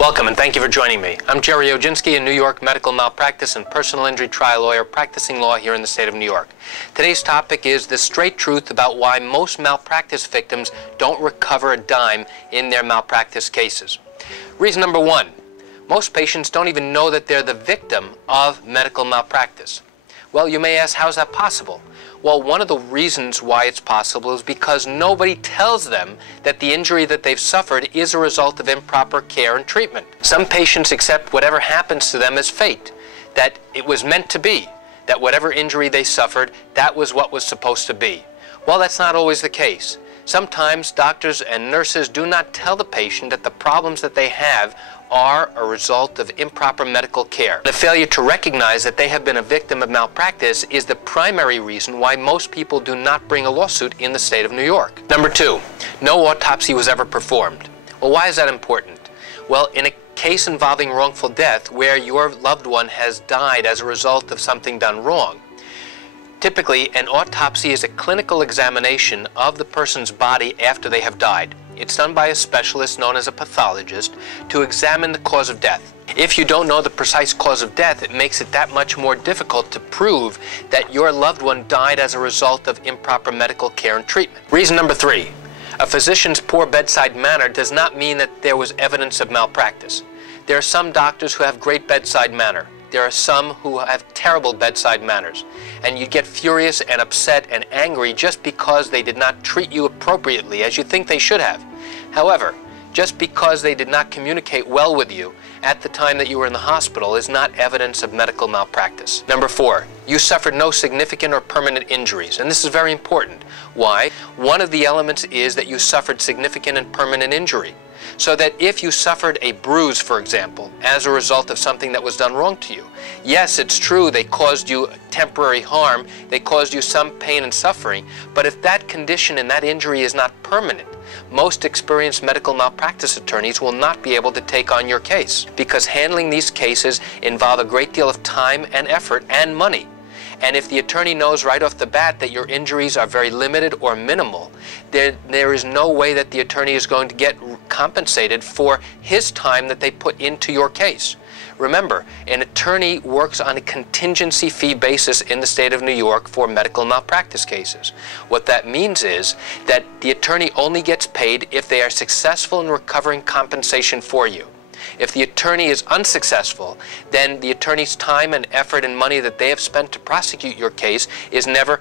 Welcome and thank you for joining me. I'm Jerry Oginski, a New York medical malpractice and personal injury trial lawyer practicing law here in the state of New York. Today's topic is the straight truth about why most malpractice victims don't recover a dime in their malpractice cases. Reason number one, most patients don't even know that they're the victim of medical malpractice. Well, you may ask, how's that possible? Well, one of the reasons why it's possible is because nobody tells them that the injury that they've suffered is a result of improper care and treatment. Some patients accept whatever happens to them as fate, that it was meant to be, that whatever injury they suffered, that was what was supposed to be. Well, that's not always the case. Sometimes doctors and nurses do not tell the patient that the problems that they have are a result of improper medical care. The failure to recognize that they have been a victim of malpractice is the primary reason why most people do not bring a lawsuit in the state of New York. Number two, no autopsy was ever performed. Well, why is that important? Well, in a case involving wrongful death where your loved one has died as a result of something done wrong, typically an autopsy is a clinical examination of the person's body after they have died. It's done by a specialist known as a pathologist to examine the cause of death. If you don't know the precise cause of death, it makes it that much more difficult to prove that your loved one died as a result of improper medical care and treatment. Reason number three, a physician's poor bedside manner does not mean that there was evidence of malpractice. There are some doctors who have great bedside manner. There are some who have terrible bedside manners, and you get furious and upset and angry just because they did not treat you appropriately as you think they should have. However, just because they did not communicate well with you at the time that you were in the hospital is not evidence of medical malpractice. Number four, you suffered no significant or permanent injuries, and this is very important. Why? One of the elements is that you suffered significant and permanent injury. So that if you suffered a bruise, for example, as a result of something that was done wrong to you, yes, it's true they caused you temporary harm, they caused you some pain and suffering, but if that condition and that injury is not permanent, most experienced medical malpractice attorneys will not be able to take on your case, because handling these cases involve a great deal of time and effort and money. And if the attorney knows right off the bat that your injuries are very limited or minimal, there is no way that the attorney is going to get compensated for his time that they put into your case. Remember, an attorney works on a contingency fee basis in the state of New York for medical malpractice cases. What that means is that the attorney only gets paid if they are successful in recovering compensation for you. If the attorney is unsuccessful, then the attorney's time and effort and money that they have spent to prosecute your case is never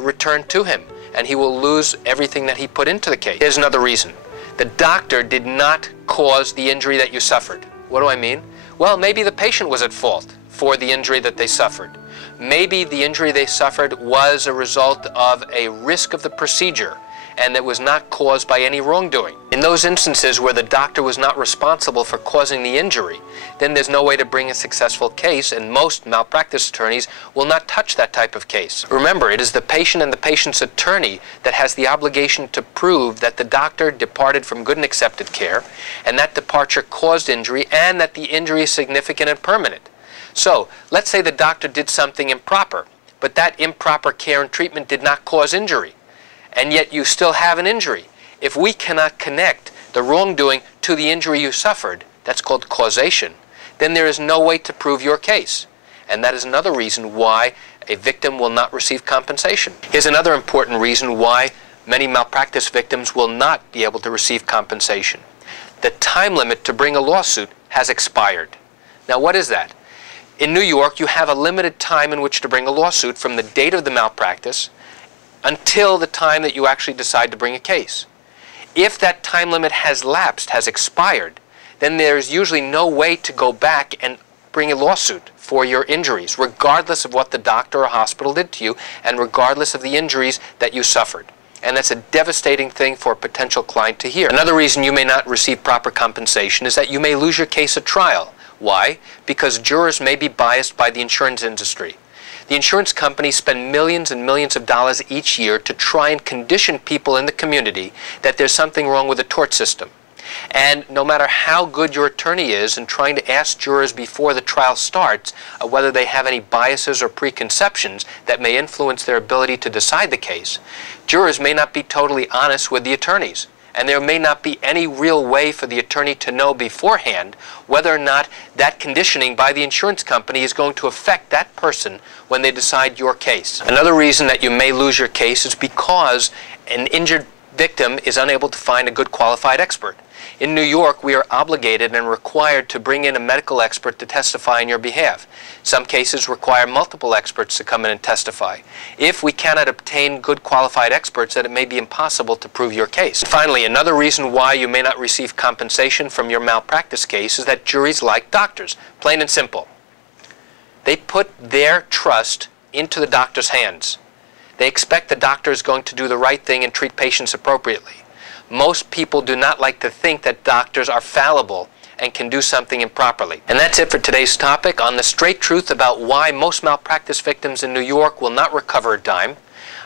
returned to him, and he will lose everything that he put into the case. Here's another reason. The doctor did not cause the injury that you suffered. What do I mean? Well, maybe the patient was at fault for the injury that they suffered. Maybe the injury they suffered was a result of a risk of the procedure, and that was not caused by any wrongdoing. In those instances where the doctor was not responsible for causing the injury, then there's no way to bring a successful case, and most malpractice attorneys will not touch that type of case. Remember, it is the patient and the patient's attorney that has the obligation to prove that the doctor departed from good and accepted care, and that departure caused injury, and that the injury is significant and permanent. So, let's say the doctor did something improper, but that improper care and treatment did not cause injury, and yet you still have an injury. If we cannot connect the wrongdoing to the injury you suffered, that's called causation, then there is no way to prove your case. And that is another reason why a victim will not receive compensation. Here's another important reason why many malpractice victims will not be able to receive compensation. The time limit to bring a lawsuit has expired. Now, what is that? In New York, you have a limited time in which to bring a lawsuit from the date of the malpractice until the time that you actually decide to bring a case. If that time limit has lapsed, has expired, then there's usually no way to go back and bring a lawsuit for your injuries, regardless of what the doctor or hospital did to you, and regardless of the injuries that you suffered. And that's a devastating thing for a potential client to hear. Another reason you may not receive proper compensation is that you may lose your case at trial. Why? Because jurors may be biased by the insurance industry. The insurance companies spend millions and millions of dollars each year to try and condition people in the community that there's something wrong with the tort system. And no matter how good your attorney is in trying to ask jurors before the trial starts whether they have any biases or preconceptions that may influence their ability to decide the case, jurors may not be totally honest with the attorneys. and there may not be any real way for the attorney to know beforehand whether or not that conditioning by the insurance company is going to affect that person when they decide your case. Another reason that you may lose your case is because an injured victim is unable to find a good qualified expert. In New York, we are obligated and required to bring in a medical expert to testify on your behalf. Some cases require multiple experts to come in and testify. If we cannot obtain good qualified experts, then it may be impossible to prove your case. Finally, another reason why you may not receive compensation from your malpractice case is that juries like doctors, plain and simple. They put their trust into the doctor's hands. They expect the doctor is going to do the right thing and treat patients appropriately. Most people do not like to think that doctors are fallible and can do something improperly. And that's it for today's topic on the straight truth about why most malpractice victims in New York will not recover a dime.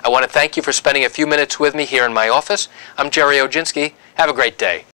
I want to thank you for spending a few minutes with me here in my office. I'm Jerry Oginski. Have a great day.